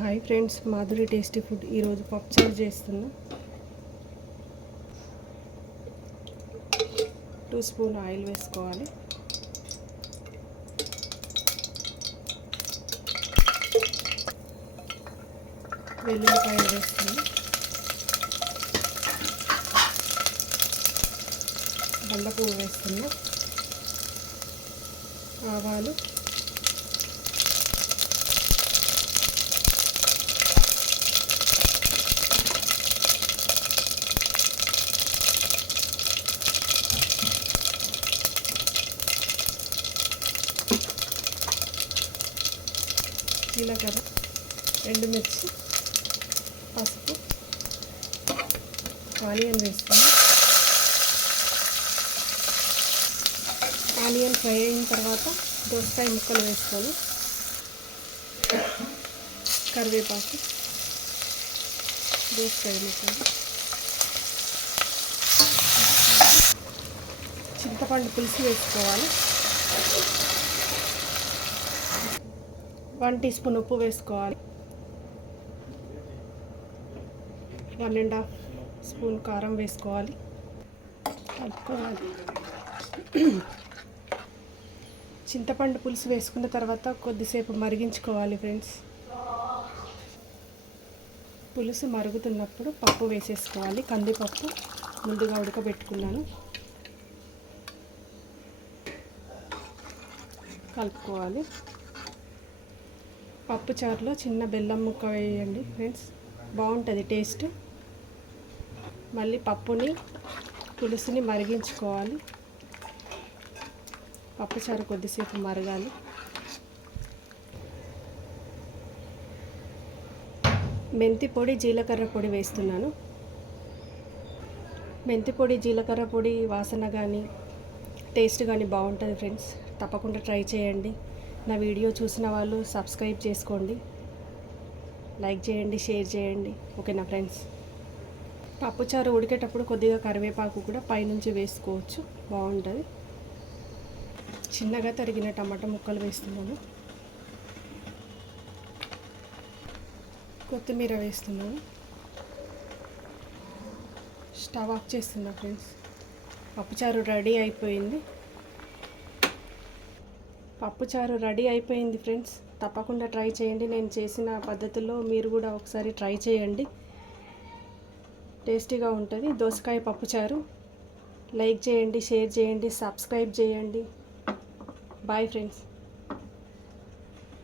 Hi friends Madhuri tasty food ఈరోజు పప్పుచారు చేస్తున్నా. టూ స్పూన్ ఆయిల్ వేసుకోవాలి. వెల్లుల్లిపాయలు వేస్తున్నాం బండ పువ్వు వేస్తున్నా ఆవాలు. జీలకర్ర ఎండుమిర్చి పసుపు ఆనియన్ వేస్తాను ఆనియన్ ఫ్రై అయిన తర్వాత దోసకాయ ముక్కలు వేస్తాను కరివేపాకు దోసకాయ ముక్కలు చింతపండు పులుసు వేసుకోవాలి. వన్ టీ స్పూన్ ఉప్పు వేసుకోవాలి. వన్ అండ్ హాఫ్ స్పూన్ కారం వేసుకోవాలి. కలుపుకోవాలి. చింతపండు పులుసు వేసుకున్న తర్వాత కొద్దిసేపు మరిగించుకోవాలి ఫ్రెండ్స్. పులుసు మరుగుతున్నప్పుడు పప్పు వేసేసుకోవాలి. కందిపప్పు ముందుగా ఉడకబెట్టుకున్నాను. కలుపుకోవాలి. పప్పు చారులో చిన్న బెల్లం ముక్క వేయండి ఫ్రెండ్స్. బాగుంటుంది టేస్ట్. మళ్ళీ పప్పుని పులుసుని మరిగించుకోవాలి. పప్పుచారు కొద్దిసేపు మరగాలి. మెంతి పొడి జీలకర్ర పొడి వేస్తున్నాను. మెంతి పొడి జీలకర్ర పొడి వాసన కానీ టేస్ట్ కానీ బాగుంటుంది ఫ్రెండ్స్. తప్పకుండా ట్రై చేయండి. నా వీడియో చూసిన వాళ్ళు సబ్స్క్రైబ్ చేసుకోండి. లైక్ చేయండి షేర్ చేయండి. ఓకేనా ఫ్రెండ్స్? పప్పుచారు ఉడికేటప్పుడు కొద్దిగా కరివేపాకు కూడా పైనుంచి వేసుకోవచ్చు. బాగుంటుంది. చిన్నగా తరిగిన టమాటా ముక్కలు వేస్తున్నాను. కొత్తిమీర వేస్తున్నాను. స్టవ్ ఆఫ్ చేస్తున్నా ఫ్రెండ్స్. పప్పుచారు రెడీ అయిపోయింది. పప్పుచారు రెడీ అయిపోయింది ఫ్రెండ్స్. తప్పకుండా ట్రై చేయండి. నేను చేసిన పద్ధతిలో మీరు కూడా ఒకసారి ట్రై చేయండి. టేస్టీగా ఉంటుంది. దోసకాయ పప్పుచారు. లైక్ చేయండి షేర్ చేయండి సబ్స్క్రైబ్ చేయండి. Bye friends.